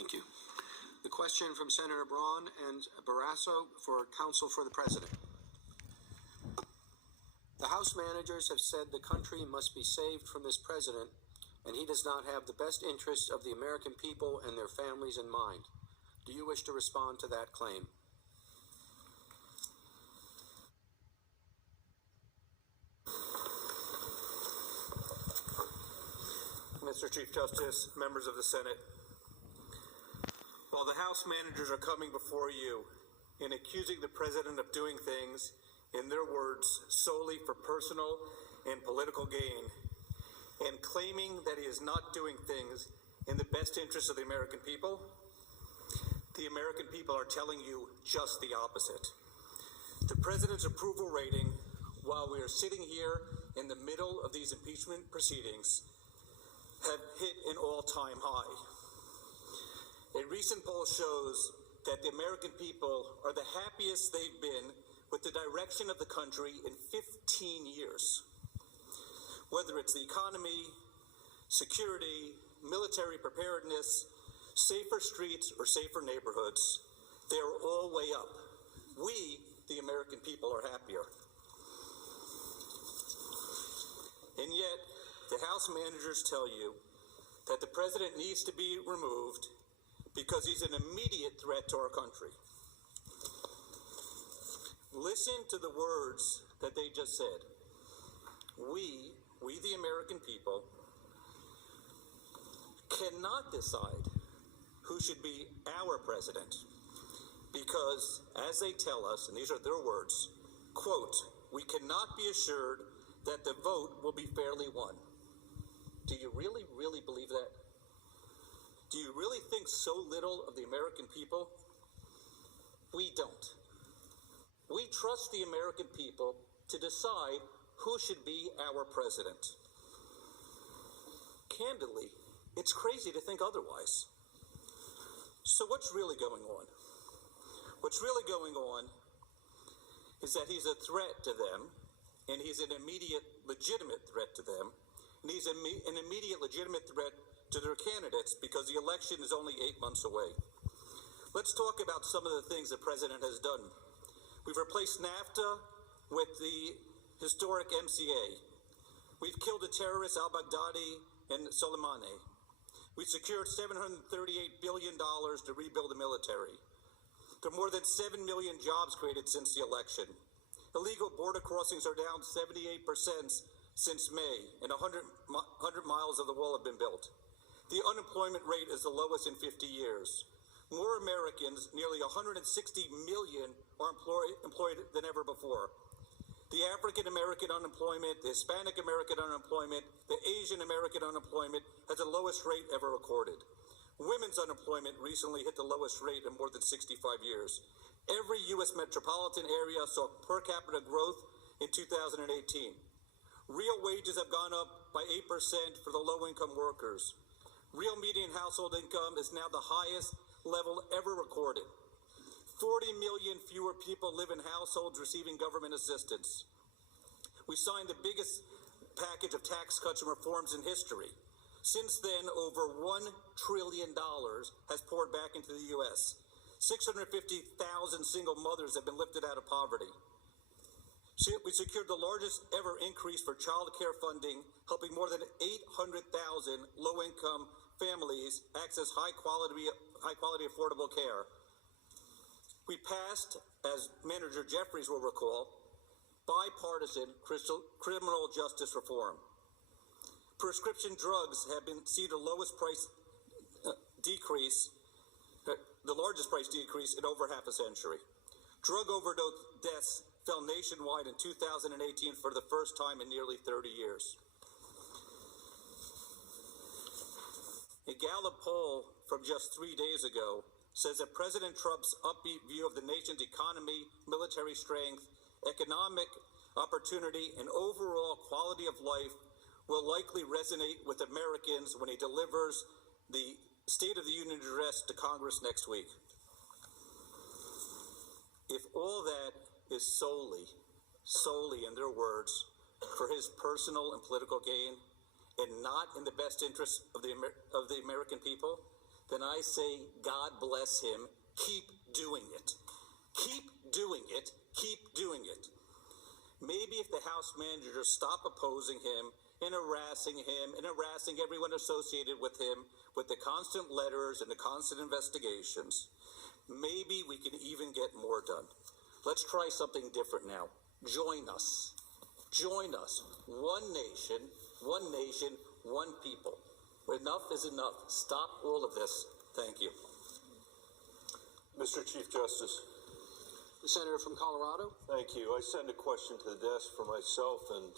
Thank you. The question from Senator Braun and Barrasso for counsel for the President. The House managers have said the country must be saved from this president, and he does not have the best interests of the American people and their families in mind. Do you wish to respond to that claim? Mr. Chief Justice, members of the Senate, while the House managers are coming before you and accusing the President of doing things, in their words, solely for personal and political gain, and claiming that he is not doing things in the best interest of the American people are telling you just the opposite. The President's approval rating, while we are sitting here in the middle of these impeachment proceedings, have hit an all-time high. A recent poll shows that the American people are the happiest they've been with the direction of the country in 15 years. Whether it's the economy, security, military preparedness, safer streets, or safer neighborhoods, they are all way up. We, the American people, are happier. And yet, the House managers tell you that the President needs to be removed because he's an immediate threat to our country. Listen to the words that they just said. We the American people, cannot decide who should be our president because, as they tell us, and these are their words, quote, we cannot be assured that the vote will be fairly won. Do you really, really believe that? Do you really think so little of the American people? We don't. We trust the American people to decide who should be our president. Candidly, it's crazy to think otherwise. So what's really going on? What's really going on is that he's a threat to them, and he's an immediate legitimate threat to them, and he's an immediate legitimate threat to their candidates because the election is only 8 months away. Let's talk about some of the things the President has done. We've replaced NAFTA with the historic MCA. We've killed the terrorists al-Baghdadi and Soleimani. We secured $738 billion to rebuild the military. There are more than 7 million jobs created since the election. Illegal border crossings are down 78% since May, and 100 miles of the wall have been built. The unemployment rate is the lowest in 50 years. More Americans, nearly 160 million, are employed than ever before. The African American unemployment, the Hispanic American unemployment, the Asian American unemployment has the lowest rate ever recorded. Women's unemployment recently hit the lowest rate in more than 65 years. Every U.S. metropolitan area saw per capita growth in 2018. Real wages have gone up by 8% for the low-income workers. Real median household income is now the highest level ever recorded. 40 million fewer people live in households receiving government assistance. We signed the biggest package of tax cuts and reforms in history. Since then, over $1 trillion has poured back into the U.S. 650,000 single mothers have been lifted out of poverty. We secured the largest ever increase for child care funding, helping more than 800,000 low-income families access high-quality affordable care. We passed, as Manager Jeffries will recall, bipartisan criminal justice reform. Prescription drugs have seen the lowest price decrease, the largest price decrease in over half a century. Drug overdose deaths fell nationwide in 2018 for the first time in nearly 30 years. A Gallup poll from just 3 days ago says that President Trump's upbeat view of the nation's economy, military strength, economic opportunity, and overall quality of life will likely resonate with Americans when he delivers the State of the Union address to Congress next week. If all that is solely, in their words, for his personal and political gain, and not in the best interest of the American people, then I say, God bless him. Keep doing it. Keep doing it. Keep doing it. Maybe if the House managers stop opposing him and harassing everyone associated with him with the constant letters and the constant investigations, maybe we can even get more done. Let's try something different now. Join us. Join us. One nation, one people. Enough is enough. Stop all of this. Thank you. Mr. Chief Justice. The senator from Colorado. Thank you. I sent a question to the desk for myself and